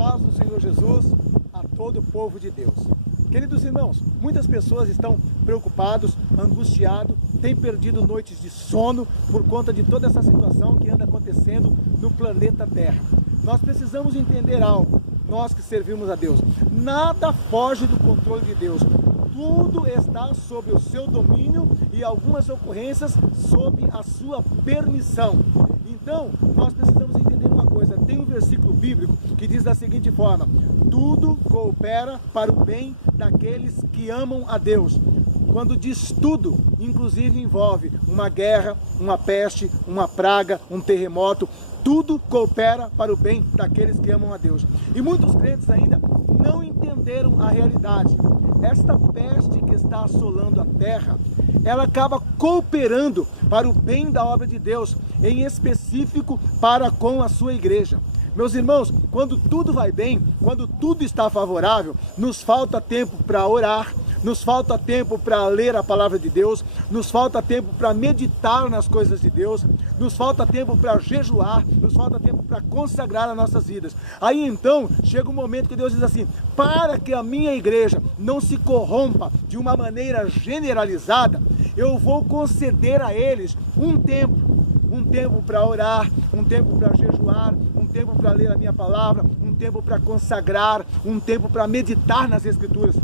paz do Senhor Jesus a todo o povo de Deus. Queridos irmãos, muitas pessoas estão preocupados, angustiados, têm perdido noites de sono por conta de toda essa situação que anda acontecendo no planeta Terra. Nós precisamos entender algo, nós que servimos a Deus. Nada foge do controle de Deus. Tudo está sob o seu domínio e algumas ocorrências sob a sua permissão. Então, nós precisamos entender uma coisa. Tem um versículo bíblico que diz da seguinte forma: tudo coopera para o bem daqueles que amam a Deus. Quando diz tudo, inclusive envolve uma guerra, uma peste, uma praga, um terremoto. Tudo coopera para o bem daqueles que amam a Deus. E muitos crentes ainda não entenderam a realidade. Esta peste que está assolando a terra, ela acaba cooperando para o bem da obra de Deus, em específico para com a sua igreja. Meus irmãos, quando tudo vai bem, quando tudo está favorável, nos falta tempo para orar, nos falta tempo para ler a palavra de Deus, nos falta tempo para meditar nas coisas de Deus, nos falta tempo para jejuar, nos falta tempo para consagrar as nossas vidas. Aí então, chega um momento que Deus diz assim: para que a minha igreja não se corrompa de uma maneira generalizada, eu vou conceder a eles um tempo para orar, um tempo para jejuar, um tempo para ler a minha palavra, um tempo para consagrar, um tempo para meditar nas Escrituras.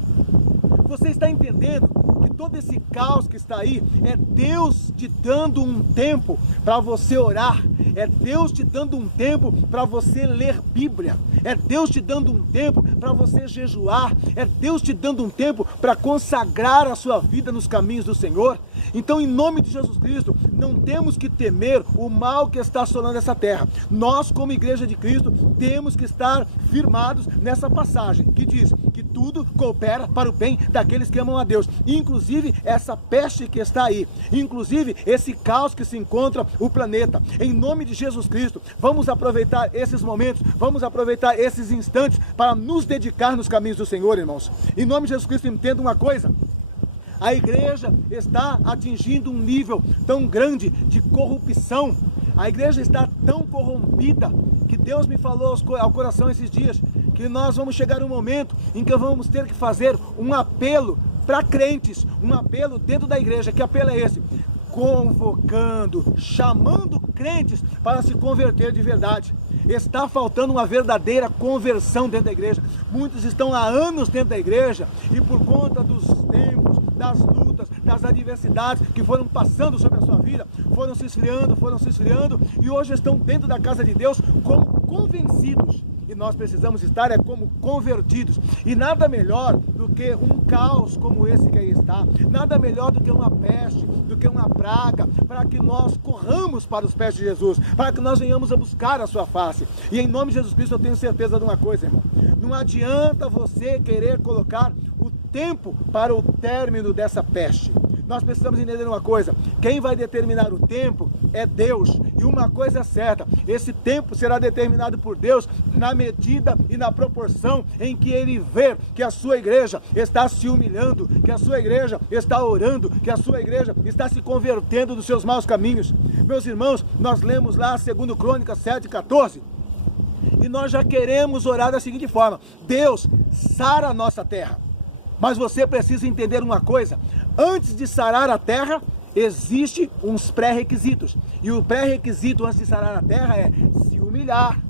Você está entendendo que todo esse caos que está aí é Deus te dando um tempo para você orar, é Deus te dando um tempo para você ler Bíblia, é Deus te dando um tempo para você jejuar, é Deus te dando um tempo para consagrar a sua vida nos caminhos do Senhor. Então, em nome de Jesus Cristo, não temos que temer o mal que está assolando essa terra. Nós, como igreja de Cristo, temos que estar firmados nessa passagem que diz que tudo coopera para o bem daqueles que amam a Deus, inclusive essa peste que está aí, inclusive esse caos que se encontra o planeta. Em nome de Jesus Cristo, vamos aproveitar esses momentos, vamos aproveitar esses instantes para nos dedicar nos caminhos do Senhor, irmãos. Em nome de Jesus Cristo, entenda uma coisa: a igreja está atingindo um nível tão grande de corrupção, a igreja está tão corrompida, que Deus me falou ao coração esses dias, que nós vamos chegar um momento em que vamos ter que fazer um apelo para crentes, um apelo dentro da igreja. Que apelo é esse? Convocando, chamando crentes para se converter de verdade. Está faltando uma verdadeira conversão dentro da igreja. Muitos estão há anos dentro da igreja e por conta dos tempos, das lutas, das adversidades que foram passando sobre a sua vida, foram se esfriando e hoje estão dentro da casa de Deus como convencidos. E nós precisamos estar como convertidos. E nada melhor do que um caos como esse que aí está, nada melhor do que uma peste, do que uma praga, para que nós corramos para os pés de Jesus, para que nós venhamos a buscar a sua face. E em nome de Jesus Cristo eu tenho certeza de uma coisa, irmão: não adianta você querer colocar o tempo para o término dessa peste. Nós precisamos entender uma coisa: quem vai determinar o tempo é Deus. E uma coisa é certa: esse tempo será determinado por Deus na medida e na proporção em que Ele vê que a sua igreja está se humilhando, que a sua igreja está orando, que a sua igreja está se convertendo dos seus maus caminhos. Meus irmãos, nós lemos lá 2 Crônicas 7:14, e nós já queremos orar da seguinte forma: Deus, sara a nossa terra. Mas você precisa entender uma coisa: antes de sarar a terra, existem uns pré-requisitos. E o pré-requisito antes de sarar a terra é se humilhar,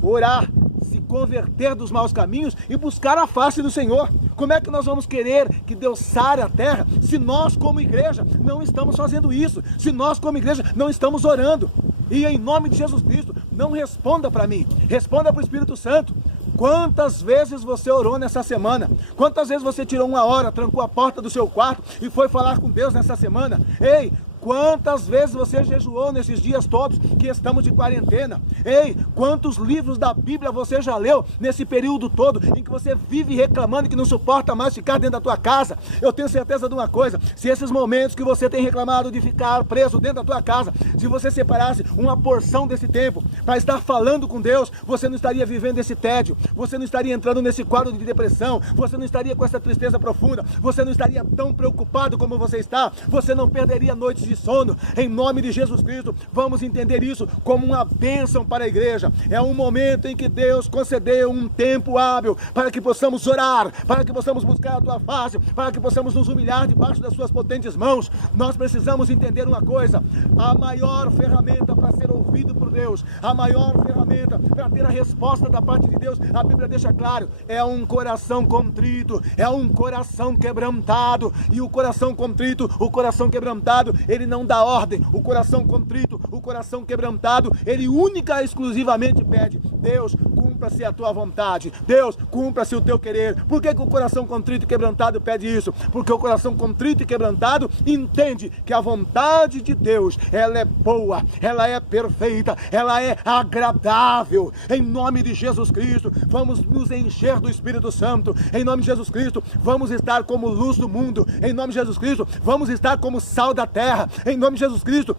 orar, se converter dos maus caminhos e buscar a face do Senhor. Como é que nós vamos querer que Deus sare a terra se nós como igreja não estamos fazendo isso? Se nós como igreja não estamos orando? E em nome de Jesus Cristo, não responda para mim, responda para o Espírito Santo. Quantas vezes você orou nessa semana? Quantas vezes você tirou uma hora, trancou a porta do seu quarto e foi falar com Deus nessa semana? Ei, quantas vezes você jejuou nesses dias todos que estamos de quarentena? Ei, quantos livros da Bíblia você já leu nesse período todo em que você vive reclamando que não suporta mais ficar dentro da tua casa? Eu tenho certeza de uma coisa: se esses momentos que você tem reclamado de ficar preso dentro da tua casa, se você separasse uma porção desse tempo para estar falando com Deus, você não estaria vivendo esse tédio, você não estaria entrando nesse quadro de depressão, você não estaria com essa tristeza profunda, você não estaria tão preocupado como você está, você não perderia noites de de sono, em nome de Jesus Cristo. Vamos entender isso como uma bênção para a igreja. É um momento em que Deus concedeu um tempo hábil para que possamos orar, para que possamos buscar a tua face, para que possamos nos humilhar debaixo das suas potentes mãos. Nós precisamos entender uma coisa: a maior ferramenta para ser ouvido por Deus, a maior ferramenta para ter a resposta da parte de Deus, a Bíblia deixa claro, é um coração contrito, é um coração quebrantado. E o coração contrito, o coração quebrantado, ele não dá ordem. O coração contrito, o coração quebrantado, ele única e exclusivamente pede: Deus, cumpra-se a tua vontade, Deus, cumpra-se o teu querer. Por que o coração contrito e quebrantado pede isso? Porque o coração contrito e quebrantado entende que a vontade de Deus, ela é boa, ela é perfeita, ela é agradável. Em nome de Jesus Cristo, vamos nos encher do Espírito Santo. Em nome de Jesus Cristo, vamos estar como luz do mundo. Em nome de Jesus Cristo, vamos estar como sal da terra. Em nome de Jesus Cristo,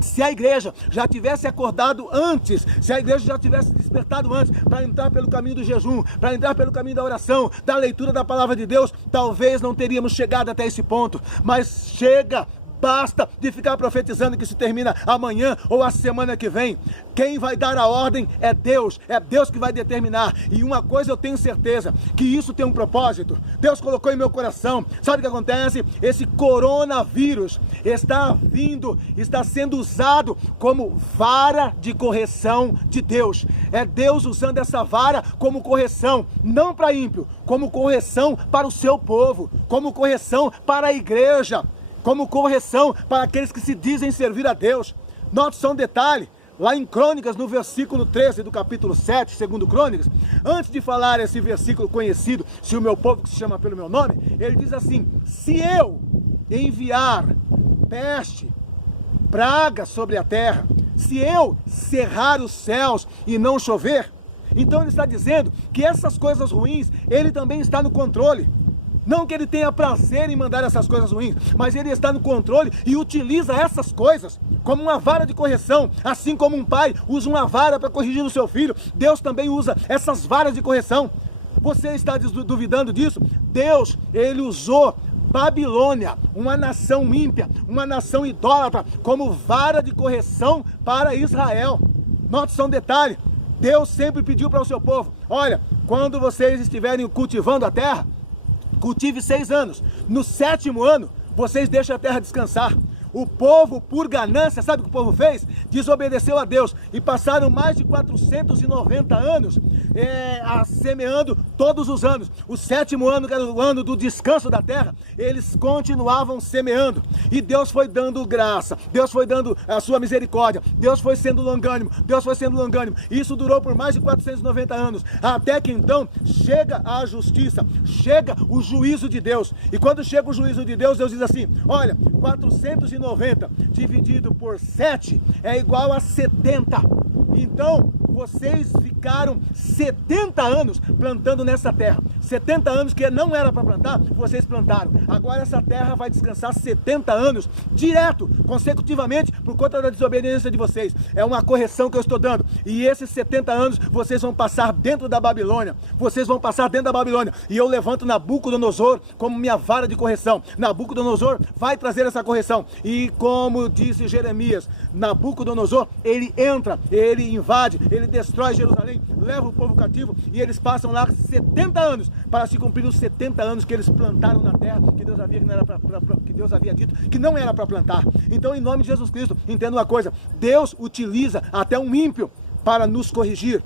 se a igreja já tivesse acordado antes, se a igreja já tivesse despertado antes para entrar pelo caminho do jejum, para entrar pelo caminho da oração, da leitura da palavra de Deus, talvez não teríamos chegado até esse ponto. Mas chega, basta de ficar profetizando que se termina amanhã ou a semana que vem. Quem vai dar a ordem é Deus que vai determinar. E uma coisa eu tenho certeza, que isso tem um propósito. Deus colocou em meu coração. Sabe o que acontece? Esse coronavírus está vindo, está sendo usado como vara de correção de Deus. É Deus usando essa vara como correção, não para ímpio, como correção para o seu povo, como correção para a igreja, como correção para aqueles que se dizem servir a Deus. Note só um detalhe, lá em Crônicas, no versículo 13 do capítulo 7, segundo Crônicas, antes de falar esse versículo conhecido, se o meu povo que se chama pelo meu nome, ele diz assim: se eu enviar peste, praga sobre a terra, se eu cerrar os céus e não chover, então ele está dizendo que essas coisas ruins, ele também está no controle. Não que ele tenha prazer em mandar essas coisas ruins, mas ele está no controle e utiliza essas coisas como uma vara de correção. Assim como um pai usa uma vara para corrigir o seu filho, Deus também usa essas varas de correção. Você está duvidando disso? Deus, ele usou Babilônia, uma nação ímpia, uma nação idólatra, como vara de correção para Israel. Note só um detalhe, Deus sempre pediu para o seu povo: olha, quando vocês estiverem cultivando a terra, cultive 6 anos. No 7º ano, vocês deixam a terra descansar. O povo, por ganância, sabe o que o povo fez? Desobedeceu a Deus e passaram mais de 490 anos semeando todos os anos. O 7º ano, que era o ano do descanso da terra, eles continuavam semeando. E Deus foi dando graça, Deus foi dando a sua misericórdia, Deus foi sendo longânimo, Deus foi sendo longânimo. Isso durou por mais de 490 anos, até que então chega a justiça, chega o juízo de Deus. E quando chega o juízo de Deus, Deus diz assim: olha, 490 dividido por 7 é igual a 70. Então, vocês ficaram 70 anos plantando nessa terra. 70 anos que não era para plantar, vocês plantaram. Agora essa terra vai descansar 70 anos direto, consecutivamente, por conta da desobediência de vocês. É uma correção que eu estou dando. E esses 70 anos, vocês vão passar dentro da Babilônia. Vocês vão passar dentro da Babilônia. E eu levanto Nabucodonosor como minha vara de correção. Nabucodonosor vai trazer essa correção. E como disse Jeremias, Nabucodonosor, ele entra, ele invade, ele destrói Jerusalém, leva o povo cativo, e eles passam lá 70 anos para se cumprir os 70 anos que eles plantaram na terra, que Deus havia dito que não era para plantar. Então, em nome de Jesus Cristo, entenda uma coisa: Deus utiliza até um ímpio para nos corrigir.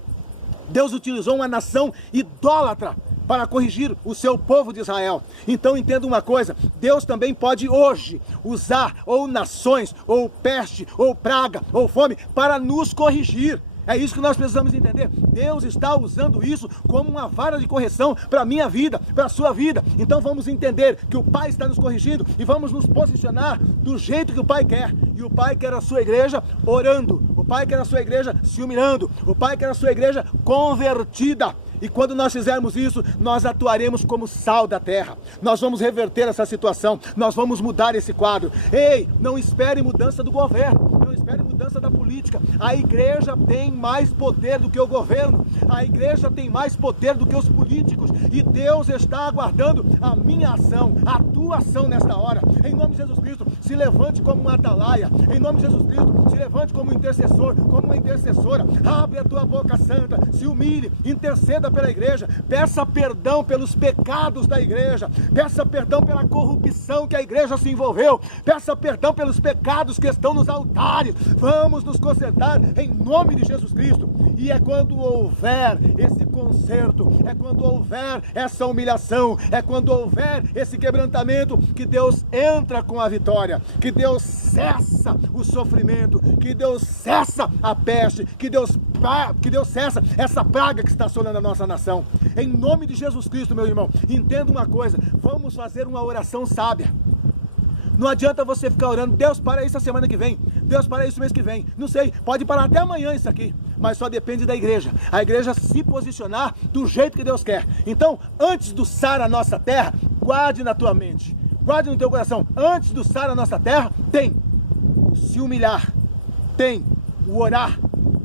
Deus utilizou uma nação idólatra para corrigir o seu povo de Israel. Então entenda uma coisa: Deus também pode hoje usar ou nações, ou peste, ou praga, ou fome para nos corrigir. É isso que nós precisamos entender. Deus está usando isso como uma vara de correção para a minha vida, para a sua vida. Então vamos entender que o Pai está nos corrigindo e vamos nos posicionar do jeito que o Pai quer. E o Pai quer a sua igreja orando, o Pai quer a sua igreja se humilhando, o Pai quer a sua igreja convertida. E quando nós fizermos isso, nós atuaremos como sal da terra. Nós vamos reverter essa situação, nós vamos mudar esse quadro. Ei, não espere mudança do governo, não espere mudança mudança da política. A igreja tem mais poder do que o governo. A igreja tem mais poder do que os políticos. E Deus está aguardando a minha ação, a tua ação nesta hora. Em nome de Jesus Cristo, se levante como um atalaia. Em nome de Jesus Cristo, se levante como um intercessor, como uma intercessora. Abre a tua boca santa, se humilhe, interceda pela igreja. Peça perdão pelos pecados da igreja. Peça perdão pela corrupção que a igreja se envolveu. Peça perdão pelos pecados que estão nos altares. Vamos nos consertar em nome de Jesus Cristo. E é quando houver esse conserto, é quando houver essa humilhação, é quando houver esse quebrantamento, que Deus entra com a vitória, que Deus cessa o sofrimento, que Deus cessa a peste, que Deus cessa essa praga que está assolando a nossa nação. Em nome de Jesus Cristo, meu irmão, entenda uma coisa, vamos fazer uma oração sábia. Não adianta você ficar orando, Deus, para isso a semana que vem, Deus, para isso mês que vem. Não sei, pode parar até amanhã isso aqui, mas só depende da igreja. A igreja se posicionar do jeito que Deus quer. Então, antes do sar a nossa terra, guarde na tua mente, guarde no teu coração, antes do sar a nossa terra, tem o se humilhar, tem o orar,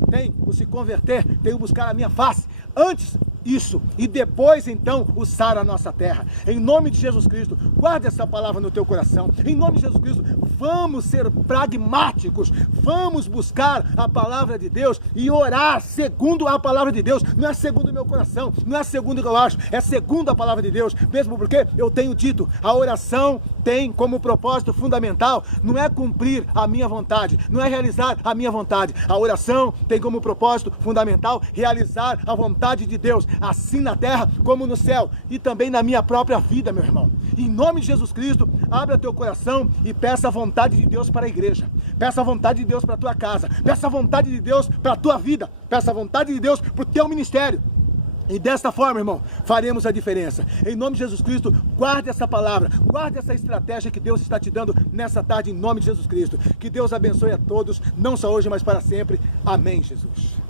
tem o se converter, tem o buscar a minha face. Antes isso, e depois então o sar a nossa terra. Em nome de Jesus Cristo, guarde essa palavra no teu coração. Em nome de Jesus Cristo, vamos ser pragmáticos, vamos buscar a palavra de Deus e orar segundo a palavra de Deus. Não é segundo o meu coração, não é segundo o que eu acho, é segundo a palavra de Deus. Mesmo porque eu tenho dito, a oração tem como propósito fundamental, não é cumprir a minha vontade, não é realizar a minha vontade. A oração tem como propósito fundamental realizar a vontade de Deus, assim na terra como no céu, e também na minha própria vida, meu irmão. Em nome de Jesus Cristo, abra teu coração e peça a vontade de Deus para a igreja, peça a vontade de Deus para a tua casa, peça a vontade de Deus para a tua vida, peça a vontade de Deus para o teu ministério. E desta forma, irmão, faremos a diferença. Em nome de Jesus Cristo, guarde essa palavra, guarde essa estratégia que Deus está te dando nessa tarde, em nome de Jesus Cristo. Que Deus abençoe a todos, não só hoje, mas para sempre. Amém, Jesus.